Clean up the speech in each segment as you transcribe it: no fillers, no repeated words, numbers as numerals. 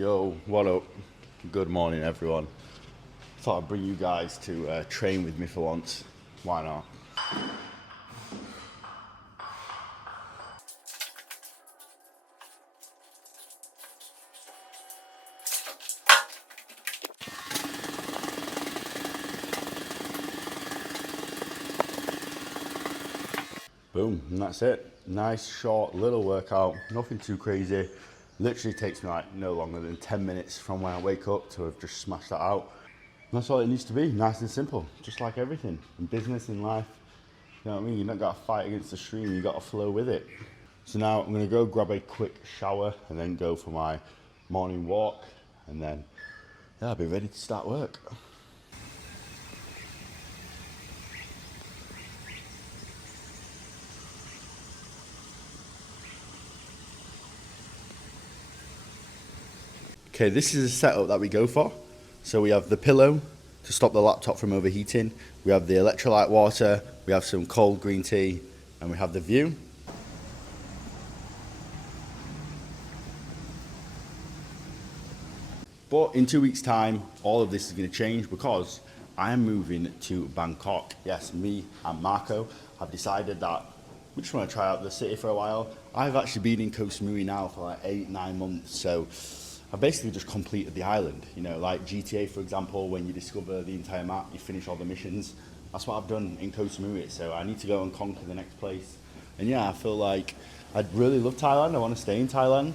Yo, what up? Good morning, everyone. Thought I'd bring you guys to train with me for once. Why not? Boom, and that's it. Nice, short, little workout. Nothing too crazy. Literally takes me like no longer than 10 minutes from when I wake up to have just smashed that out. And that's all it needs to be, nice and simple. Just like everything, in business, in life. You know what I mean? You don't got to fight against the stream, you got to flow with it. So now I'm gonna go grab a quick shower and then go for my morning walk. And then, yeah, I'll be ready to start work. Okay, this is the setup that we go for. So we have the pillow to stop the laptop from overheating. We have the electrolyte water, we have some cold green tea, and we have the view. But in 2 weeks' time, all of this is going to change because I am moving to Bangkok. Yes, me and Marco have decided that we just want to try out the city for a while. I've actually been in Koh Samui now for like 8-9 months, so I've basically just completed the island. You know, like GTA, for example, when you discover the entire map, you finish all the missions. That's what I've done in Koh Samui, so I need to go and conquer the next place. And yeah, I feel like I'd really love Thailand. I want to stay in Thailand.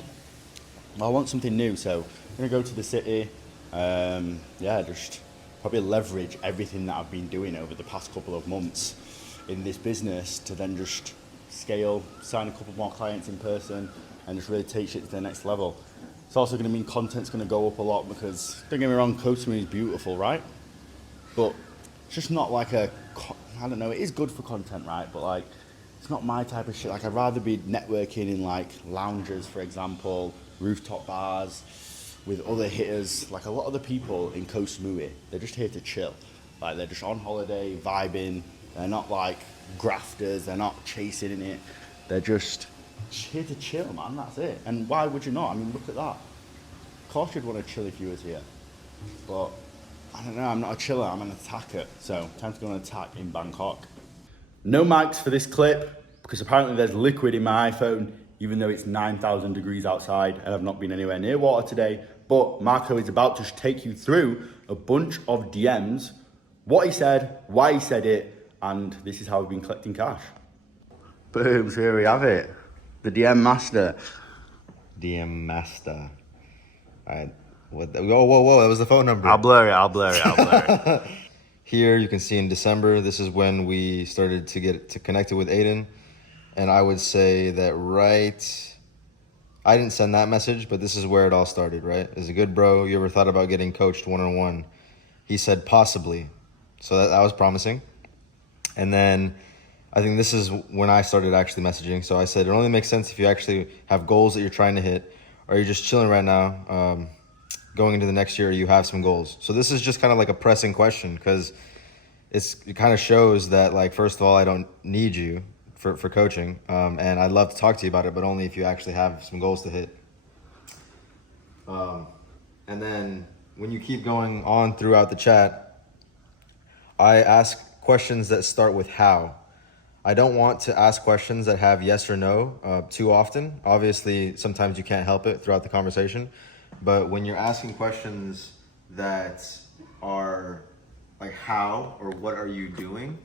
I want something new, so I'm gonna go to the city. Yeah, just probably leverage everything that I've been doing over the past couple of months in this business to then just scale, sign a couple more clients in person, and just really take shit to the next level. It's also going to mean content's going to go up a lot because, don't get me wrong, Koh Samui is beautiful, right? But it's just not like I don't know, it is good for content, right? But like, it's not my type of shit. Like, I'd rather be networking in like lounges, for example, rooftop bars with other hitters. Like a lot of the people in Koh Samui, they're just here to chill. Like they're just on holiday, vibing. They're not like grafters, they're not chasing in it. They're just here to chill, man, that's it. And why would you not? I mean, look at that. Of course you'd want to chill if you was here. But, I don't know, I'm not a chiller, I'm an attacker. So, time to go and attack in Bangkok. No mics for this clip, because apparently there's liquid in my iPhone, even though it's 9,000 degrees outside, and I've not been anywhere near water today. But Marco is about to take you through a bunch of DMs, what he said, why he said it, and this is how we've been collecting cash. Boom, so here we have it. The DM master. DM master. All right. Whoa, that was the phone number. I'll blur it. Here you can see in December, this is when we started to get to connected with Aiden. And I would say that I didn't send that message, but this is where it all started, right? Is a good bro. You ever thought about getting coached one-on-one? He said possibly. So that was promising. And then I think this is when I started actually messaging. So I said, it only makes sense if you actually have goals that you're trying to hit, or you're just chilling right now, going into the next year, you have some goals. So this is just kind of like a pressing question because it kind of shows that, like, first of all, I don't need you for coaching. And I'd love to talk to you about it, but only if you actually have some goals to hit. And then when you keep going on throughout the chat, I ask questions that start with how. I don't want to ask questions that have yes or no too often. Obviously, sometimes you can't help it throughout the conversation. But when you're asking questions that are like how or what are you doing,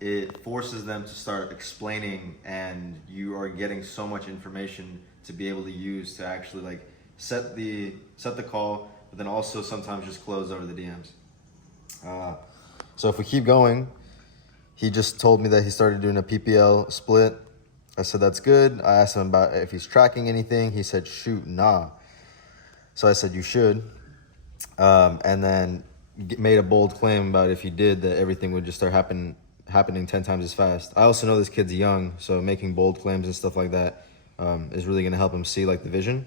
it forces them to start explaining, and you are getting so much information to be able to use to actually like set the call, but then also sometimes just close over the DMs. So if we keep going, he just told me that he started doing a PPL split. I said, that's good. I asked him about if he's tracking anything. He said, shoot, nah. So I said, you should. And then made a bold claim about if he did, that everything would just start happening 10 times as fast. I also know this kid's young, so making bold claims and stuff like that is really gonna help him see like the vision.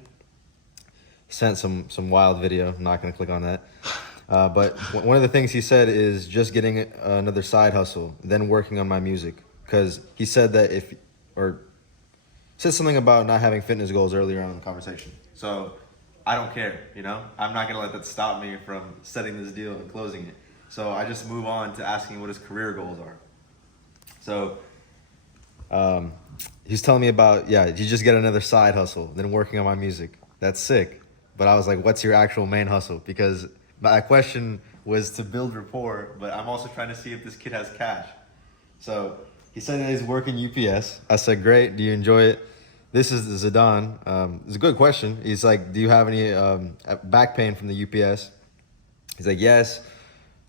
He sent some wild video. I'm not gonna click on that. But one of the things he said is just getting another side hustle, then working on my music. Because he said that said something about not having fitness goals earlier on in the conversation. So I don't care, you know? I'm not gonna let that stop me from setting this deal and closing it. So I just move on to asking what his career goals are. So he's telling me about, yeah, you just get another side hustle, then working on my music. That's sick. But I was like, what's your actual main hustle? Because my question was to build rapport, but I'm also trying to see if this kid has cash. So he said that he's working UPS. I said, great, do you enjoy it? This is Zidane. It's a good question. He's like, do you have any back pain from the UPS? He's like, yes.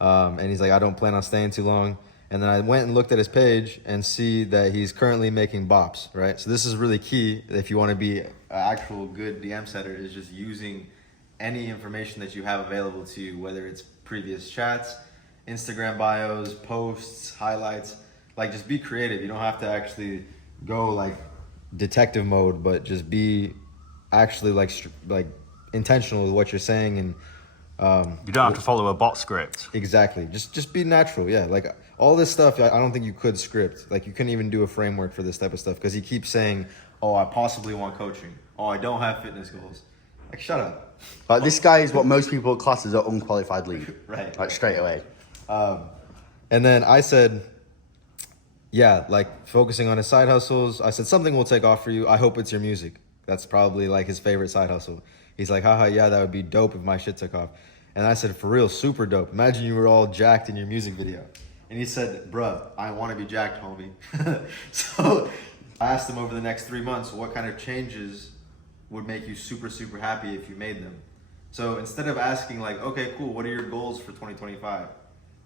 And he's like, I don't plan on staying too long. And then I went and looked at his page and see that he's currently making bops, right? So this is really key if you want to be an actual good DM setter, is just using any information that you have available to you, whether it's previous chats, Instagram bios, posts, highlights. Like, just be creative. You don't have to actually go like detective mode, but just be actually like intentional with what you're saying. And you don't have to follow a bot script. Exactly. Just be natural. Yeah. Like all this stuff, I don't think you could script. Like you couldn't even do a framework for this type of stuff because he keeps saying, oh, I possibly want coaching. Oh, I don't have fitness goals. Like, shut up. Like, this guy is what most people class as an unqualified lead. Right. Like, straight away. And then I said, yeah, like focusing on his side hustles. I said, something will take off for you. I hope it's your music. That's probably like his favorite side hustle. He's like, haha, yeah, that would be dope if my shit took off. And I said, for real, super dope. Imagine you were all jacked in your music video. And he said, bruh, I want to be jacked, homie. So I asked him over the next 3 months, what kind of changes would make you super, super happy if you made them? So instead of asking like, okay, cool, what are your goals for 2025?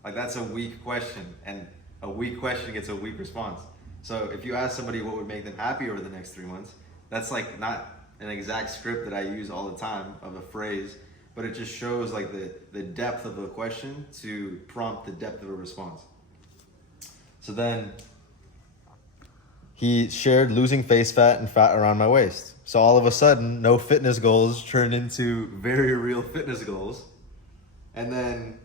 Like, that's a weak question. And a weak question gets a weak response. So if you ask somebody what would make them happy over the next 3 months, that's like not an exact script that I use all the time of a phrase, but it just shows like the depth of the question to prompt the depth of a response. So then he shared losing face fat and fat around my waist. So all of a sudden, no fitness goals turned into very real fitness goals. And then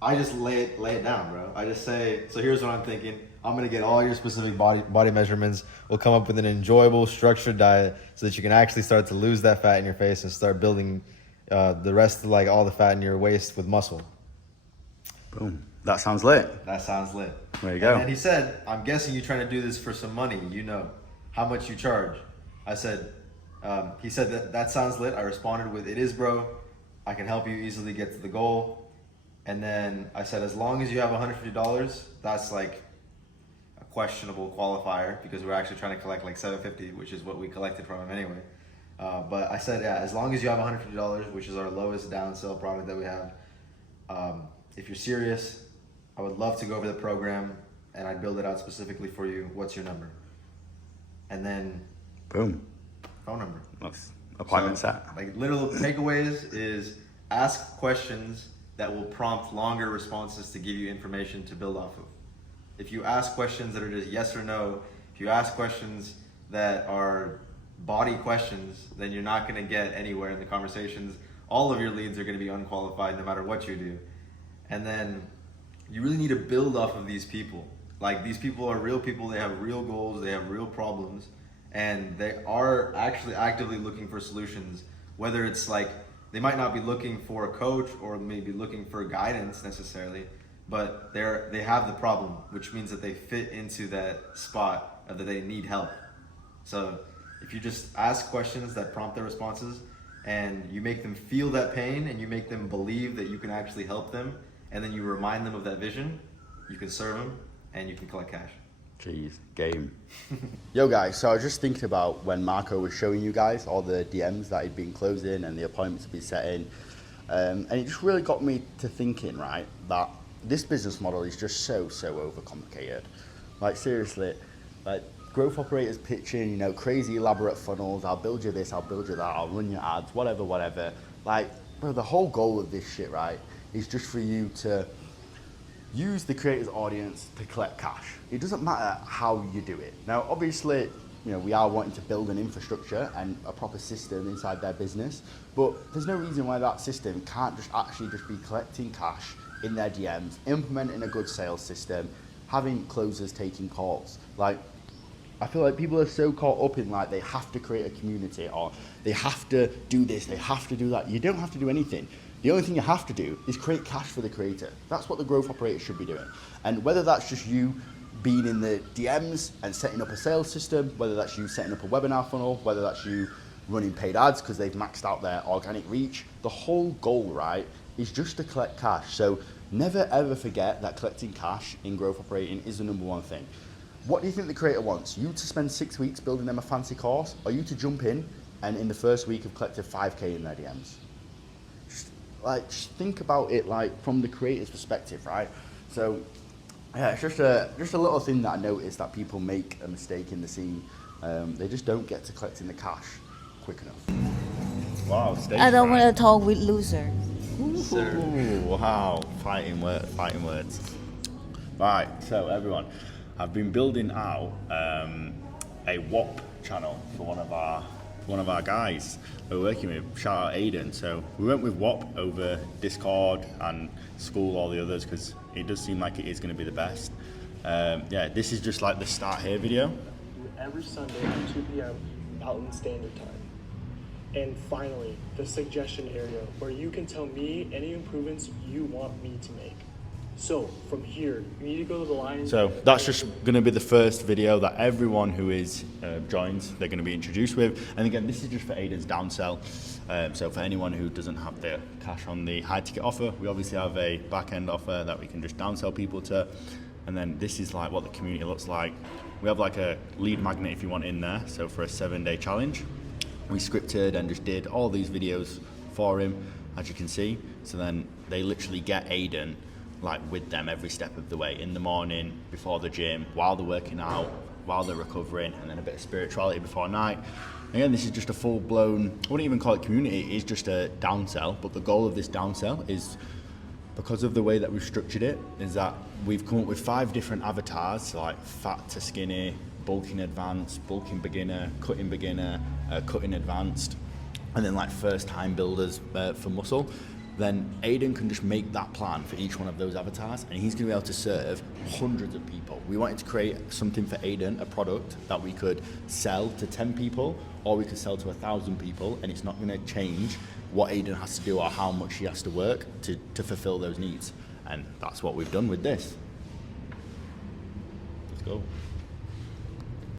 I just lay it down, bro. I just say, so here's what I'm thinking. I'm gonna get all your specific body measurements. We'll come up with an enjoyable, structured diet so that you can actually start to lose that fat in your face and start building the rest of like all the fat in your waist with muscle. Boom. That sounds lit. That sounds lit. There you go. And he said, I'm guessing you're trying to do this for some money, you know. How much you charge? I said, he said that sounds lit. I responded with, it is, bro. I can help you easily get to the goal. And then I said, as long as you have $150, that's like a questionable qualifier because we're actually trying to collect like $750, which is what we collected from him anyway. But I said, yeah, as long as you have $150, which is our lowest down sell product that we have, if you're serious, I would love to go over the program and I'd build it out specifically for you. What's your number? And then boom, phone number. That's appointment set. Like, literal takeaways is ask questions that will prompt longer responses to give you information to build off of. If you ask questions that are just yes or no, if you ask questions that are body questions, then you're not going to get anywhere in the conversations. All of your leads are going to be unqualified no matter what you do. And then you really need to build off of these people. Like, these people are real people. They have real goals. They have real problems. And they are actually actively looking for solutions. Whether it's like, they might not be looking for a coach or maybe looking for guidance necessarily, but they have the problem, which means that they fit into that spot that they need help. So if you just ask questions that prompt their responses and you make them feel that pain and you make them believe that you can actually help them, and then you remind them of that vision, you can serve them and you can collect cash. Jeez, game. Yo guys, so I was just thinking about when Marco was showing you guys all the DMs that he'd been closing and the appointments he'd been setting. And it just really got me to thinking, right, that this business model is just so overcomplicated. Like, seriously, like, growth operators pitching, you know, crazy elaborate funnels. I'll build you this, I'll build you that, I'll run your ads, whatever. Like, bro, the whole goal of this shit, right, is just for you to use the creator's audience to collect cash. It doesn't matter how you do it. Now, obviously, you know, we are wanting to build an infrastructure and a proper system inside their business, but there's no reason why that system can't just actually just be collecting cash in their DMs, implementing a good sales system, having closers taking calls. Like, I feel like people are so caught up in like they have to create a community or they have to do this, they have to do that. You don't have to do anything. The only thing you have to do is create cash for the creator. That's what the growth operator should be doing. And whether that's just you being in the DMs and setting up a sales system, whether that's you setting up a webinar funnel, whether that's you running paid ads because they've maxed out their organic reach, the whole goal, right, is just to collect cash. So never ever forget that collecting cash in growth operating is the number one thing. What do you think the creator wants? You to spend 6 weeks building them a fancy course, or you to jump in and in the first week have collected 5K in their DMs? Just think about it like from the creator's perspective, right? So yeah, it's just a little thing that I noticed that people make a mistake in the scene. They just don't get to collecting the cash quick enough. Wow, I don't want to talk with loser. Ooh, wow, fighting words. Right, so everyone, I've been building out a WAP channel for one of our guys we're working with. Shout out Aiden. So we went with WAP over Discord and School, all the others, because it does seem like it is going to be the best. Yeah, this is just like the start here video. Every Sunday at 2 p.m. Mountain Standard Time. And finally, the suggestion area where you can tell me any improvements you want me to make. So from here, you need to go to the line. So that's just going to be the first video that everyone who is joins, they're going to be introduced with. And again, this is just for Aiden's downsell. So for anyone who doesn't have the cash on the high ticket offer, we obviously have a back end offer that we can just downsell people to. And then this is like what the community looks like. We have like a lead magnet if you want in there. So for a 7-day challenge, we scripted and just did all these videos for him, as you can see. So then they literally get Aiden like with them every step of the way, in the morning, before the gym, while they're working out, while they're recovering, and then a bit of spirituality before night. Again, this is just a full-blown, I wouldn't even call it community, it's just a downsell, but the goal of this downsell is, because of the way that we've structured it, is that we've come up with 5 different avatars, like fat to skinny, bulking advanced, bulking beginner, cutting advanced, and then like first time builders for muscle. Then Aiden can just make that plan for each one of those avatars, and he's going to be able to serve hundreds of people. We wanted to create something for Aiden, a product that we could sell to 10 people, or we could sell to 1,000 people, and it's not going to change what Aiden has to do or how much he has to work to fulfill those needs. And that's what we've done with this. Let's go.